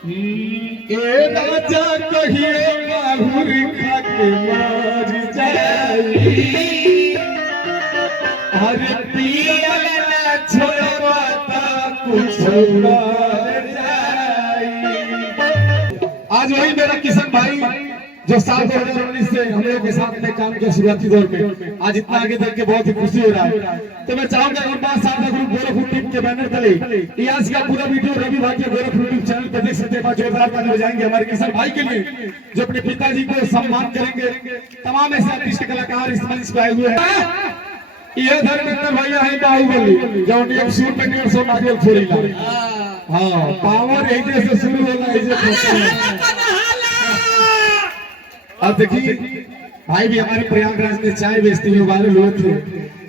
ए राजा कहिए माहुर खाके मर जाई अरे पियल ना छोड़वा ता कुछ मर जाई। आज वही मेरा किशन भाई जो साल 2019 से हम लोगों के साथ में काम किया शुरुआती दौर में, आज इतना आगे देख के बहुत ही खुशी हो रहा है। तो मैं चाहूंगा एक बार साथ ग्रुप गोरखपुर टीम के बैनर तले आज का पूरा वीडियो रवि भाई के गोरखपुर टीम चैनल पर देख सकते हैं। जोरदार ताली बजाएंगे हमारे किशन भाई के लिए जो अपने पिताजी को सम्मान करेंगे। तमाम ऐसे आर्टिस्ट कलाकार इस मंच पे आए हुए हैं। ये धर्मेंद्र भैया है बाहुबली जो एक सूर पे 150 नारियल फोड़ीला। हां पावर यही से शुरू होला है। अब देखिए भाई भी हमारे प्रयागराज में चाय बेचते हुए वाले लोग थे।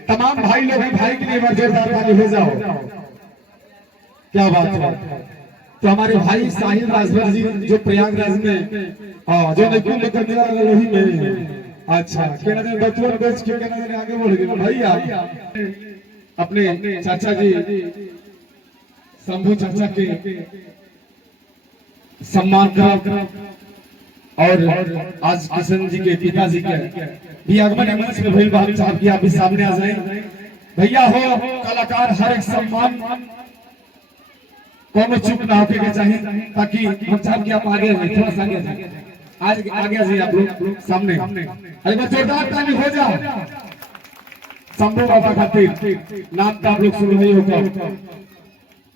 तमाम भाई लोग हैं, भाई के लिए जोरदार ताली हो जाओ। क्या बात है। तो हमारे भाई साहिल राजभर जी जो प्रयागराज में जो निकुल लेकर मिला वही में अच्छा कहना दें बचवन बेच के कहना दें आगे बढ़ गए भैया। अपने चाचा जी शंभू चाचा के सम्मान कर और आज किशन जी के पिताजी के भी आगमन मंच में भइल बात साहब की आप भी सामने आ जाए। भैया हो कलाकार हर एक सम्मान कोनो चुप ना होके के चाहिए ताकि हम साहब की आप आगे रहे थोड़ा सा आगे आगे आ जाइए आप लोग सामने। अरे बस जोरदार ताली हो जाओ शंभू बाबा खातिर नाम का आप लोग सुन रहे होगा।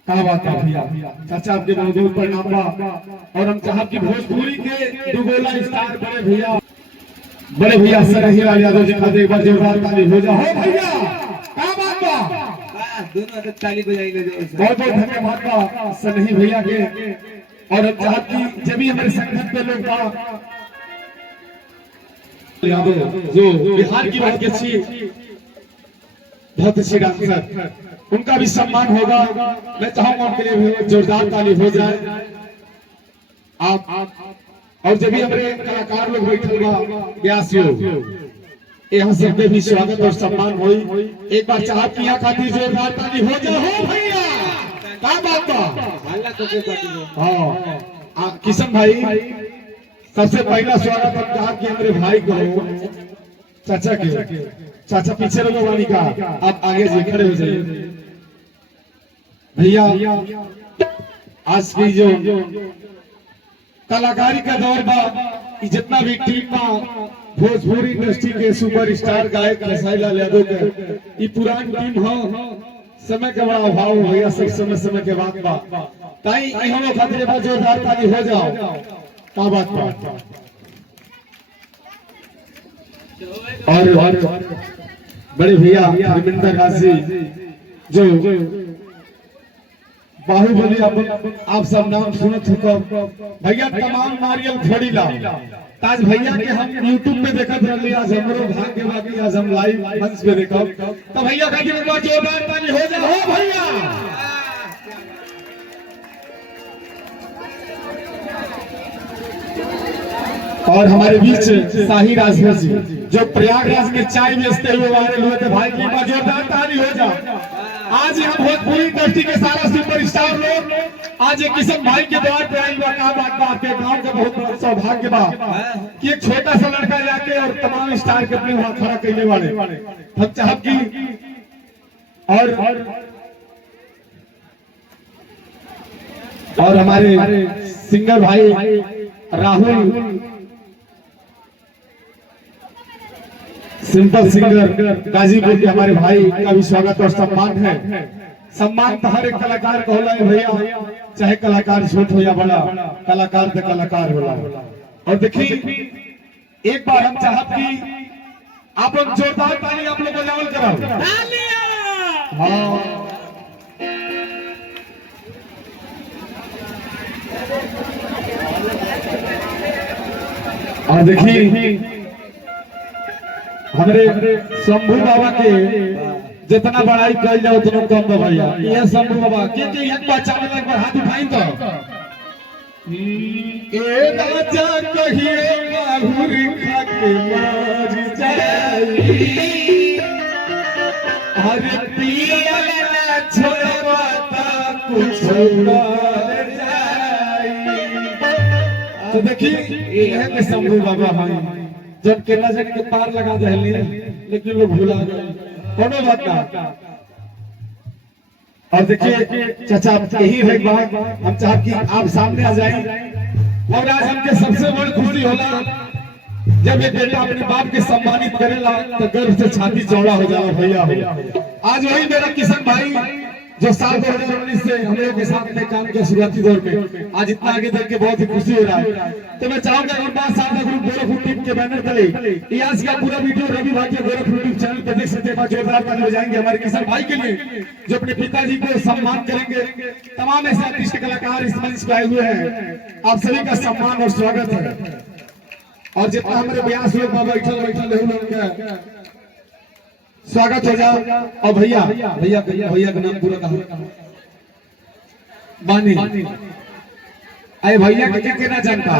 क्या बात है भैया चाचा आपके बहुत बहुत प्रणाम बा। और हम चाहब की भोजपुरी के दुगोला स्टार बड़े भैया सरहिलाल यादव जी का एक बार जोरदार ताली हो जाओ। हो भैया क्या बात बा दोनों ताली बजाएंगे बहुत बहुत धन्यवाद बा सरही भैया के। और हम चाहब की जब भी हमारे संगठन पे लोग बा यादव जो बिहार की बहुत अच्छी डांसर उनका भी सम्मान होगा। मैं चाहूंगा उनके लिए जोरदार ताली हो जाए। आप और जब भी हमारे कलाकार लोग बैठे यहाँ से भी स्वागत और सम्मान हो। एक बार चाह की यहाँ खातिर जोरदार ताली हो जाए। हो भैया क्या बात बा। हाँ किशन भाई सबसे पहला स्वागत हम चाह की हमारे भाई को चाचा के चाचा पीछे रहो वाली का आप आगे से खड़े हो जाइए भैया। आज की जो कलाकारी का दौर बा जितना भी टीम बा भोजपुरी इंडस्ट्री के सुपरस्टार गायक साहिलाल यादव के ये पुरानी टीम हो समय का बड़ा अभाव हो भैया। सब समय के बाद बा ताई हम खातिर बा जोरदार ताली हो जाओ। क्या बात बा। और बड़े भैया धर्मेंद्र राशि जो बाहुबली आप सब नाम सुनत हो भैया। तमाम नारियल फोड़ीला आज भैया के हम YouTube पे देखत रहली। आज हमरो भाग्य बाकी आज हम लाइव मंच पे देखब तो भैया का जोरदार ताली हो जाए। हो भैया और हमारे बीच साहिल राजभर जी जो प्रयागराज में चाय बेचते हुए वायरल हुए थे भाई की जोरदार ताली हो जाए। आज यहाँ भोजपुरी इंडस्ट्री के सारा सुपरस्टार लोग आज एक किशन भाई के द्वार पे आई बात आपके गांव का बहुत बड़ा सौभाग्य बा कि एक छोटा सा लड़का जाके और तमाम स्टार के अपने वहां खड़ा करने वाले हम चाहब की और हमारे सिंगर भाई राहुल सिंपल सिंगर गाजीपुर के हमारे भाई का भी स्वागत और सम्मान है। सम्मान तो हर एक कलाकार को होला है भैया चाहे कलाकार छोट हो या बड़ा कलाकार तो कलाकार होला। और देखिए एक बार हम चाहब कि आप लोग जोरदार ताली आप लोग बजावल कराओ। हाँ और देखिए हमारे शंभू बाबा के जितना बड़ाई कर जाओ उतना कम बा भैया। ये शंभू बाबा के एक बार चावल एक बार हाथ उठाई तो ए राजा कहिए माहुर खाके मर जाई अरे पियल ना छोड़वा ता कुछ मर जाई। तो देखिए ये है कि शंभू बाबा हैं जब केला जन के पार लगा दहली लेकिन लोग भुला गए कोनो बात ना। और देखिए चाचा यही है बात हम चाहते कि आप सामने आ जाए। और आज हमके सबसे बड़ी खुशी होला जब ये बेटा अपने बाप के सम्मानित करेला तो गर्व से छाती चौड़ा हो जाओ भैया। आज वही मेरा किशन भाई जो साल 2019 से हम लोग के साथ में काम किया शुरुआती दौर में आज इतना आगे तक के बहुत ही खुशी हो रहा है। तो मैं चाहूंगा एक बार सादा ग्रुप गोरखपुर टीम के बैनर तले आज का पूरा वीडियो रवि भाई के गोरखपुर टीम चैनल पे देख सकते हैं। जोरदार ताली बजाएंगे हमारे किशन भाई के लिए जो अपने पिताजी को सम्मान करेंगे। तमाम ऐसे आर्टिस्ट कलाकार इस मंच पे आए हुए हैं, आप सभी का सम्मान और स्वागत है। और जितना हमारे ब्यास लोग बैठल स्वागत हो जाओ। और भैया भैया भैया का नाम पूरा कहा बानी अरे भैया के ना जानता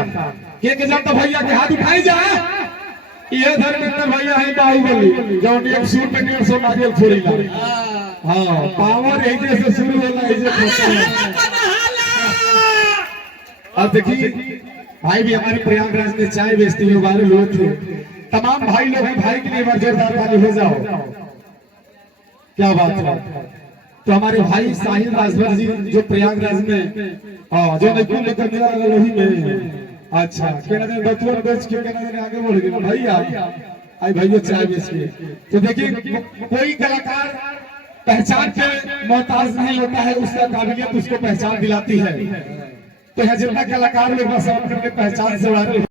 के जानता भैया के हाथ उठाई जा। ये धर्मेंद्र भैया है बाहुबली जो एक सूट पे 150 नारियल फोड़ी ला। हां पावर यही से शुरू होला अब देखिए भाई भी हमारे प्रयागराज में चाय बेचते हुए वाले लोग थे। तमाम भाई लोग हैं, भाई के लिए बार जोरदार ताली हो जाओ। क्या बात है। तो हमारे भाई साहिल राजभर जी जो प्रयागराज में जो निकुल लेकर मिला वही में अच्छा केना दिन बतुअन बेच के केना दिन आगे बढ़ गए भैया आई भैया चाय बेच के। तो देखिए कोई कलाकार पहचान के मोहताज नहीं होता है, उसका काबिलियत उसको पहचान दिलाती है। तो जितना कलाकार लोग पहचान से